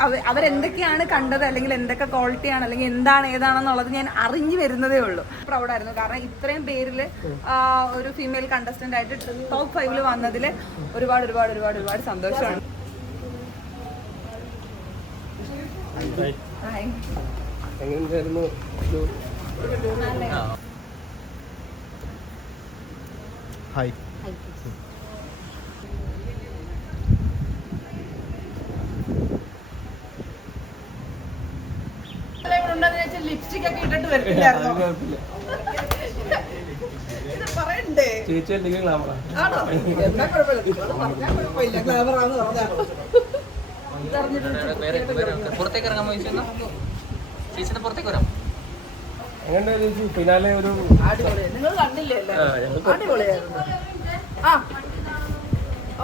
അവ- അവരെന്തൊക്കെയാണ് കണ്ടത്? അല്ലെങ്കിൽ എന്തൊക്കെ ക്വാളിറ്റിയാണ് അല്ലെങ്കിൽ എന്താണ് ഏതാണെന്നുള്ളത് ഞാൻ അറിഞ്ഞു വരുന്നതേ ഉള്ളൂ. പ്രൗഡായിരുന്നു കാരണം ഇത്രയും പേരിൽ ഒരു ഫീമെയിൽ കണ്ടസ്റ്റന്റ് ആയിട്ട് ടോപ്പ് ഫൈവിൽ വന്നതിൽ ഒരുപാട് ഒരുപാട് ഒരുപാട് ഒരുപാട് സന്തോഷമാണ്. ഹായ്. ലിപ്സ്റ്റിക് ഒക്കെ ഇട്ടിട്ട് വരത്തില്ലായിരുന്നോ? ഇത് പറയണ്ടേ? ചേച്ചി അല്ലെങ്കിൽ ഗ്ലാമറ ആണോ? എന്നാ കുഴപ്പമില്ല. നിങ്ങൾ പറഞ്ഞാ കുഴപ്പമില്ല. ഗ്ലാമറാന്ന് പറഞ്ഞാ വേറെ വേറെ പുറത്തേക്ക് ഇറങ്ങാൻ ചേച്ചിന്റെ പുറത്തേക്ക് വരാം. ചേച്ചി? ഫിനാലെ ഒരു അടിപൊളിയായി. നിങ്ങൾ കണ്ടില്ലേ അടിപൊളിയായിരുന്നു. ആ.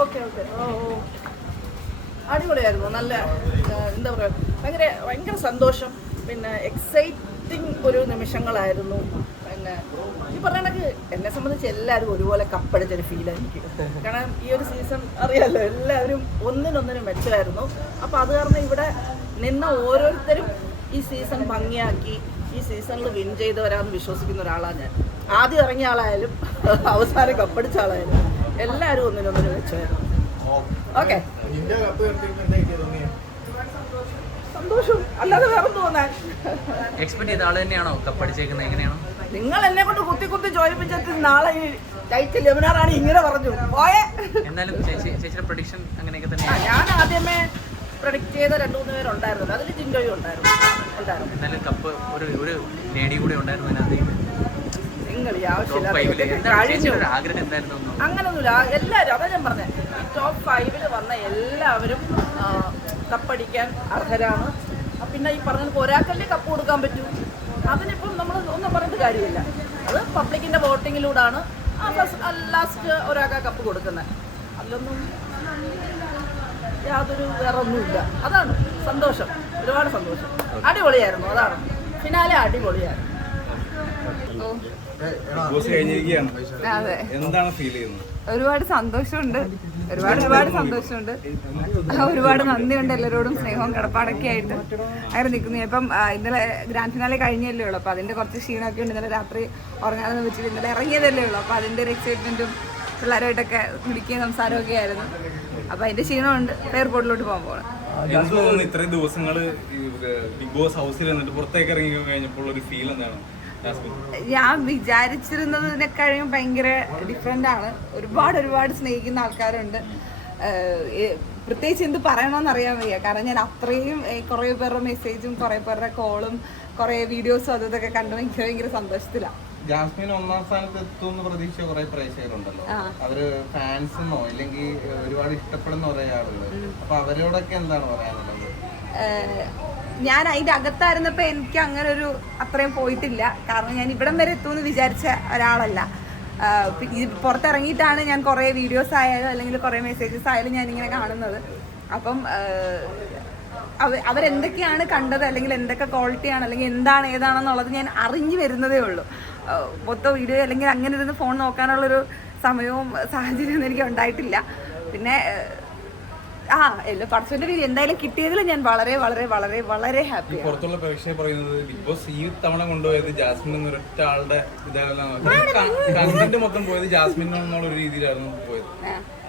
Okay okay. ഓ ഓ. അടിപൊളിയായിരുന്നു. നല്ല എന്താ പറയുക ഭയങ്കര ഭയങ്കര സന്തോഷം. പിന്നെ എക്സൈറ്റിംഗ് ഒരു നിമിഷങ്ങളായിരുന്നു. പിന്നെ ഈ പറഞ്ഞ എന്നെ സംബന്ധിച്ച് എല്ലാവരും ഒരുപോലെ കപ്പടിച്ചൊരു ഫീൽ എനിക്ക് കാരണം ഈ ഒരു സീസൺ അറിയാലോ എല്ലാവരും ഒന്നിനൊന്നിനും മെച്ചമായിരുന്നു. അപ്പോൾ അത് കാരണം ഇവിടെ നിന്ന ഓരോരുത്തരും ഈ സീസൺ ഭംഗിയാക്കി ഈ സീസണിൽ വിൻ ചെയ്തവരാന്ന് വിശ്വസിക്കുന്ന ഒരാളാണ് ഞാൻ. ആദ്യം ഇറങ്ങിയ ആളായാലും അവസാനം കപ്പടിച്ച ആളായാലും എല്ലാവരും ഒന്നിനൊന്നിനും മെച്ചമായിരുന്നു. ഓക്കെ സന്തോഷം അല്ലാതെ വേറെ തോന്നാൻ. എക്സ്പെക്ട് ചെയ്ത ആൾ തന്നെയാണോ? കപ്പടിച്ചേക്കുന്നത് എങ്ങനെയാണോ? നിങ്ങൾ എന്നെ കൊണ്ട് കുത്തി കുത്തി ചോദിപ്പിച്ചിട്ട് നാളെ ഈ ലെമിനാറാണ് ഇങ്ങനെ പറഞ്ഞു. പോയേ. എന്നാലും ചേച്ചി ചേച്ചിയുടെ പ്രൊഡിക്ഷൻ അങ്ങനെയൊക്കെ തന്നെ ഞാൻ ആദ്യമേ പ്രൊഡിക്റ്റ് ചെയ്ത രണ്ടു മൂന്ന് പേരുണ്ടായിരുന്നു. അതിൽ ജിൻഡോയും ഉണ്ടായിരുന്നു. ഉണ്ടായിരുന്നു. എന്നാലും കപ്പ് ഒരു ഒരു ലേഡി കൂടെ ഉണ്ടായിരുന്നു അതിനകത്ത്. നിങ്ങൾ ഈ ടോപ്പ് ഫൈവിൽ ആവശ്യമില്ല കഴിഞ്ഞു. ആഗ്രഹം എന്തായിരുന്നു? അങ്ങനൊന്നുമില്ല. എല്ലാവരും അതാ ഞാൻ പറഞ്ഞത് ഈ ടോപ്പ് ഫൈവിൽ വന്ന എല്ലാവരും കപ്പടിക്കാൻ അർഹരാണ്. പിന്നെ ഈ പറഞ്ഞ ഒരാൾക്കല്ലേ കപ്പ് കൊടുക്കാൻ പറ്റൂ? അതിനിപ്പം നമ്മൾ ഒന്നും പറഞ്ഞിട്ട് കാര്യമില്ല. അത് പബ്ലിക്കിന്റെ വോട്ടിങ്ങിലൂടെയാണ് ലാസ്റ്റ് ഒരാൾക്ക് കപ്പ് കൊടുക്കുന്നത്. അതിലൊന്നും യാതൊരു വേറെ ഒന്നുമില്ല അതാണ് സന്തോഷം. ഒരുപാട് സന്തോഷം. അടിപൊളിയായിരുന്നു. അതാണ്. ഫിനാലെ അടിപൊളിയായിരുന്നു. എന്താണ് ഫീൽ ചെയ്യുന്നത്? ഒരുപാട് സന്തോഷമുണ്ട്. ഒരുപാട് ഒരുപാട് സന്തോഷമുണ്ട്. ഒരുപാട് നന്ദിയുണ്ട് എല്ലാവരോടും സ്നേഹവും കടപ്പാടൊക്കെ ആയിട്ട്. അങ്ങനെ നിൽക്കുന്നു. ഇപ്പം ഇന്നലെ ഗ്രാൻഡ് ഫിനാലെ കഴിഞ്ഞല്ലേ ഉള്ളൂ. അപ്പോൾ അതിന്റെ കുറച്ച് ക്ഷീണമൊക്കെ ഉണ്ട്. ഇന്നലെ രാത്രി ഉറങ്ങാതെന്ന് വെച്ചിട്ട് ഇന്നലെ ഇറങ്ങിയതല്ലേ ഉള്ളൂ. അപ്പോൾ അതിന്റെ ഒരു എക്സൈറ്റ്മെന്റും പിള്ളേരുമായിട്ടൊക്കെ വിളിക്കുകയും സംസാരമൊക്കെ ആയിരുന്നു. അപ്പോൾ അതിന്റെ ക്ഷീണമുണ്ട്. എയർപോർട്ടിലോട്ട് എന്ത് ഇത്രയും ദിവസങ്ങൾ ബിഗ് ബോസ് ഹൗസിൽ നിന്നിട്ട് പുറത്തേക്ക് ഇറങ്ങി കഴിഞ്ഞപ്പോൾ ഒരു ഫീൽ എന്താണ്? ഞാൻ വിചാരിച്ചിരുന്നതിനെക്കാളും ഭയങ്കര ഡിഫറെന്റ് ആണ്. ഒരുപാട് ഒരുപാട് സ്നേഹിക്കുന്ന ആൾക്കാരുണ്ട്. പ്രത്യേകിച്ച് എന്ത് പറയണമെന്ന് അറിയാൻ വയ്യ. കാരണം ഞാൻ അത്രയും കുറേ പേരുടെ മെസ്സേജും കുറേ പേരുടെ കോളും കുറേ വീഡിയോസും അതും ഇതൊക്കെ കണ്ട് ഭയങ്കര ഭയങ്കര സന്തോഷത്തിലാണ് ജാസ്മിൻ ഒന്നാം സ്ഥാനത്ത് എത്തുമെന്ന് പ്രതീക്ഷ കുറെ പ്രേക്ഷകരുണ്ടല്ലോ. അവർ ഫാൻസ് എന്നോ ഇല്ലെങ്കിൽ ഒരുപാട് ഇഷ്ടപ്പെടുന്ന കുറെ ആളുകൾ അപ്പൊ അവരോടൊക്കെ എന്താണ് പറയാനുള്ളത്? ഞാൻ അതിന്റെ അകത്തായിരുന്നപ്പോൾ എനിക്ക് അങ്ങനെ ഒരു അത്രയും പോയിട്ടില്ല. കാരണം ഞാൻ ഇവിടം വരെ എത്തുമെന്ന് വിചാരിച്ച ഒരാളല്ല. പുറത്തിറങ്ങിയിട്ടാണ് ഞാൻ കുറേ വീഡിയോസ് ആയാലും അല്ലെങ്കിൽ കുറേ മെസ്സേജസ് ആയാലും ഞാനിങ്ങനെ കാണുന്നത്. അപ്പം അവരെന്തൊക്കെയാണ് കണ്ടത് അല്ലെങ്കിൽ എന്തൊക്കെ ക്വാളിറ്റിയാണ് അല്ലെങ്കിൽ എന്താണ് ഏതാണെന്നുള്ളത് ഞാൻ അറിഞ്ഞു വരുന്നതേ ഉള്ളൂ. മൊത്തം വീഡിയോ അല്ലെങ്കിൽ അങ്ങനെ ഇരുന്ന് ഫോൺ നോക്കാനുള്ളൊരു സമയവും സാഹചര്യവും എനിക്ക് ഉണ്ടായിട്ടില്ല. പിന്നെ ആ എല്ലാ പടച്ചോന്റെ രീതി എന്തായാലും കിട്ടിയതിൽ ഞാൻ വളരെ വളരെ വളരെ വളരെ ഹാപ്പി പുറത്തുള്ള പ്രേക്ഷകർ പറയുന്നത് ബിഗ് ബോസ് ഈ തവണ കൊണ്ടുപോയത് ജാസ്മിൻ എന്ന ആളുടെ ഇതായിരുന്നു കണ്ടന്റ് മൊത്തം പോയത് ജാസ്മിൻ എന്നുള്ള ഒരു രീതിയിലായിരുന്നു പോയത്.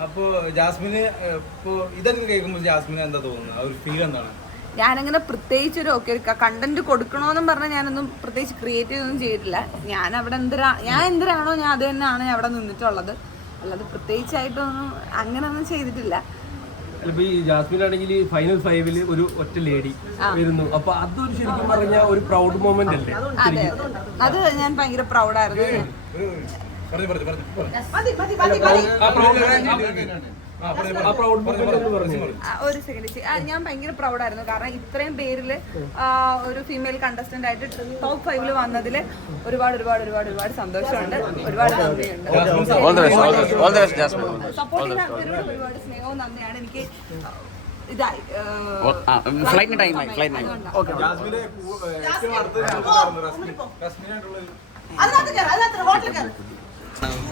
അപ്പോ ജാസ്മിന് ഇപ്പോ ഇതൊക്കെ കേൾക്കുമ്പോൾ ജാസ്മിന് എന്താ തോന്നുന്നത്? ആ ഒരു ഫീൽ എന്താണ്? ഞാനങ്ങനെ പ്രത്യേകിച്ച് ഒരു ഓക്കെ ഒരു കണ്ടന്റ് കൊടുക്കണമെന്നും പറഞ്ഞാൽ ഞാനൊന്നും പ്രത്യേകിച്ച് ക്രിയേറ്റ് ഒന്നും ചെയ്തിട്ടില്ല. ഞാൻ അവിടെ എന്തിനാ ഞാൻ എന്തിനാണോ ഞാൻ അത് തന്നെയാണ് ഞാൻ അവിടെ നിന്നിട്ടുള്ളത്. അല്ലാതെ പ്രത്യേകിച്ചായിട്ടൊന്നും അങ്ങനെയൊന്നും ചെയ്തിട്ടില്ല. ചിലപ്പോ ഈ ജാസ്മിൻ ആണെങ്കിൽ ഫൈനൽ ഫൈവിൽ ഒരു ഒറ്റ ലേഡി വരുന്നു. അപ്പൊ അതൊരു ശരിക്കും പറഞ്ഞ ഒരു പ്രൗഡ് മൊമെന്റ് അല്ലേ? അതെ അത്. ഞാൻ ഭയങ്കര പ്രൗഡായിരുന്നു ഒരു സെക്കൻഡ് ഞാൻ ഭയങ്കര പ്രൗഡായിരുന്നു കാരണം ഇത്രയും പേരിൽ ഒരു ഫീമെയിൽ കണ്ടസ്റ്റന്റ് ആയിട്ട് ടോപ്പ് ഫൈവിൽ വന്നതിൽ ഒരുപാട് ഒരുപാട് ഒരുപാട് ഒരുപാട് സന്തോഷമുണ്ട്. ഒരുപാട് നന്ദിയുണ്ട്. സപ്പോർട്ട് ചെയ്ത ആൾക്കാരോട് ഒരുപാട് സ്നേഹവും നന്ദിയാണ്. എനിക്ക് ഇതായി ഫ്ലൈറ്റിന് ടൈമായി ഫ്ലൈറ്റിന്.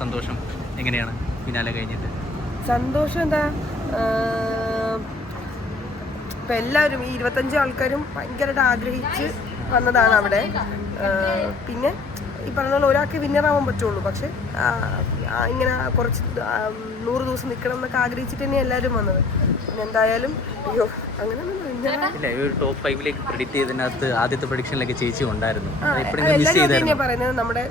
സന്തോഷം. എങ്ങനെയാണ്? ഫിനാലെ കഴിഞ്ഞിട്ട്. സന്തോഷം എന്താ? ഇപ്പം എല്ലാവരും ഈ ഇരുപത്തഞ്ച് ആൾക്കാരും ഭയങ്കരമായിട്ട് ആഗ്രഹിച്ച് വന്നതാണ് അവിടെ. പിന്നെ ഈ പറഞ്ഞ പോലെ ഒരാൾക്ക് വിന്നറാവാൻ പറ്റുള്ളൂ. പക്ഷെ ഇങ്ങനെ കുറച്ച് നൂറ് ദിവസം നിൽക്കണം എന്നൊക്കെ ആഗ്രഹിച്ചിട്ട് തന്നെ എല്ലാവരും വന്നത്. പിന്നെ എന്തായാലും അയ്യോ അങ്ങനെ ടോപ്പ് ഫൈവിലേക്ക് പ്രിഡിക്റ്റ് ചെയ്തതിനകത്ത് ആദ്യത്തെ പ്രൊഡിക്ഷനിലൊക്കെ ചേച്ചി ഉണ്ടായിരുന്നു. എല്ലാവരും പറയുന്നത്. നമ്മുടെ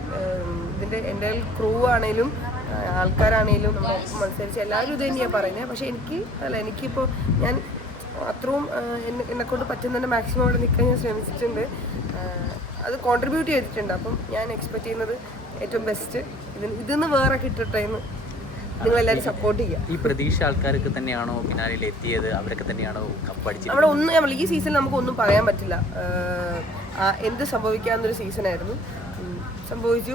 ഇതിന്റെ എന്റെ ക്രൂ ആണേലും ആ, ആൾക്കാരാണേലും നമ്മൾ മത്സരിച്ച് എല്ലാവരും ഇത് തന്നെയാണ് പറയുന്നത് പക്ഷെ എനിക്ക് അല്ല എനിക്കിപ്പോൾ ഞാൻ അത്രയും എന്നെ കൊണ്ട് പറ്റുന്നതിന്റെ മാക്സിമം അവിടെ നിൽക്കാൻ ഞാൻ ശ്രമിച്ചിട്ടുണ്ട്. അത് കോൺട്രിബ്യൂട്ട് ചെയ്തിട്ടുണ്ട്. അപ്പം ഞാൻ എക്സ്പെക്ട് ചെയ്യുന്നത് ഏറ്റവും ബെസ്റ്റ് ഇതിന് ഇതിന്ന് വേറെ കിട്ടട്ടെ എന്ന് നിങ്ങളെല്ലാവരും സപ്പോർട്ട് ചെയ്യുക ഈ പ്രതീക്ഷ ആൾക്കാർക്ക് തന്നെയാണോ ഫിനാലിൽ എത്തിയത് അവരൊക്കെ തന്നെയാണോ കപ്പടിച്ചത് അവിടെ ഒന്നും നമ്മൾ ഈ സീസണിൽ നമുക്ക് ഒന്നും പറയാൻ പറ്റില്ല. എന്ത് സംഭവിക്കാവുന്നൊരു സീസണായിരുന്നു സംഭവിച്ചു.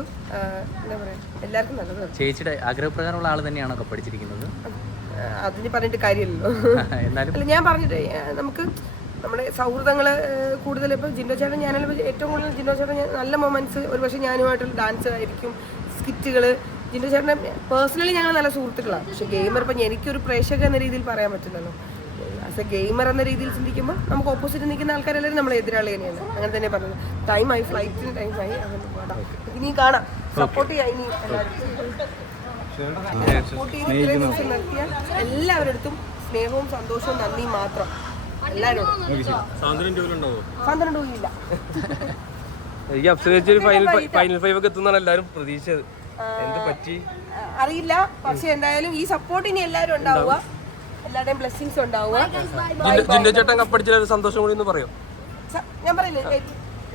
എന്താ പറയുക എല്ലാവർക്കും നല്ലത് ചേച്ചിയുടെ ആഗ്രഹപ്രകാരമുള്ള ആൾ തന്നെയാണോ ഒക്കെ പഠിച്ചിരിക്കുന്നത്? അതിന് പറഞ്ഞിട്ട് കാര്യമില്ലല്ലോ. എന്നാലും അല്ല ഞാൻ പറഞ്ഞിട്ട് നമുക്ക് നമ്മുടെ സൗഹൃദങ്ങൾ കൂടുതൽ ഇപ്പോൾ ജിൻഡോ ചേട്ടൻ ഞാനെല്ലാം ഏറ്റവും കൂടുതൽ ജിൻഡോ ചേട്ടൻ നല്ല മൊമെന്റ്സ് ഒരു പക്ഷേ ഞാനുമായിട്ടുള്ള ഡാൻസ് ആയിരിക്കും സ്കിറ്റുകൾ ജിൻഡോ ചേട്ടനെ പേഴ്സണലി ഞങ്ങൾ നല്ല സുഹൃത്തുക്കളാണ് പക്ഷേ ഗെയിമർ ഇപ്പം എനിക്കൊരു പ്രേക്ഷക എന്ന രീതിയിൽ പറയാൻ പറ്റില്ലല്ലോ. ആസ് എ ഗെയിമർ എന്ന രീതിയിൽ ചിന്തിക്കുമ്പോൾ നമുക്ക് ഓപ്പോസിറ്റ് നിൽക്കുന്ന ആൾക്കാരെല്ലാവരും നമ്മളെ എതിരാളി തന്നെയാണ്. അങ്ങനെ തന്നെ പറഞ്ഞത്. ടൈമായി ഫ്ലൈറ്റിന് ടൈമായി അങ്ങനെ ഇനി കാണാം. സപ്പോർട്ട് ചെയ്യാം ഇനി സപ്പോർട്ട് ചെയ്ത് ദിവസം നിർത്തിയ എല്ലാവരടുത്തും സ്നേഹവും സന്തോഷവും നന്ദിയും മാത്രം. എല്ലാവരോടും. അപ്സരച്ച് ഫൈനൽ ഫൈനൽ ഫൈവ് ഒക്കെ എല്ലാവരും പ്രതീക്ഷിച്ചത്. എന്ത് പറ്റി? അറിയില്ല. പക്ഷെ എന്തായാലും ഈ സപ്പോർട്ട് ഇനി എല്ലാവരും ഉണ്ടാവുക. എല്ലാവരുടെയും ബ്ലെസ്സിങ്സ് ഉണ്ടാവുക. ജിൻഡോ ചേട്ടൻ കപ്പടിച്ച ഒരു സന്തോഷം കൂടി എന്ന് പറയോ? സ- ഞാൻ പറയില്ലേ? ഞങ്ങൾ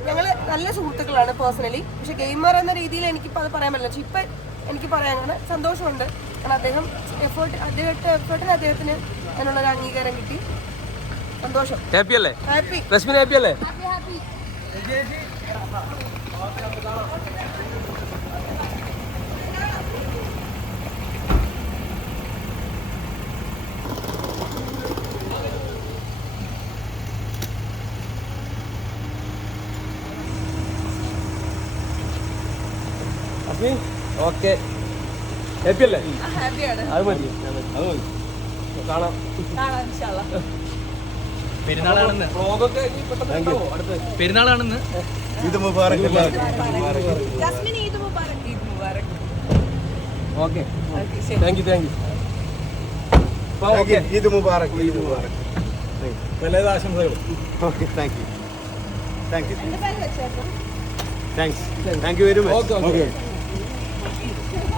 ഞങ്ങൾ നല്ല സുഹൃത്തുക്കളാണ് പേഴ്സണലി പക്ഷെ ഗെയിമർ എന്ന രീതിയിൽ എനിക്കിപ്പോൾ അത് പറയാൻ പറ്റില്ല. പക്ഷെ ഇപ്പം എനിക്ക് പറയാനാണ് സന്തോഷമുണ്ട്. കാരണം അദ്ദേഹം എഫേർട്ട് അദ്ദേഹത്തെ എഫേർട്ടിന് അദ്ദേഹത്തിന് അതിനുള്ളൊരു അംഗീകാരം കിട്ടി. സന്തോഷം. ഹാപ്പി അല്ലേ? ഹാപ്പി റസ്മിൻ ഹാപ്പി അല്ലേ? റസ്മിൻ ഓക്കെ. ഹാപ്പി അല്ലേ? അത് മതി അത് മതി. കാണാം. പെരുന്നാളാണെന്ന്. വ്ളോഗൊക്കെ പെരുന്നാളാണെന്ന്. Mubarak okay. Thank you thank you okay Mubarak Mubarak. Okay thank you thank you thanks thank you very okay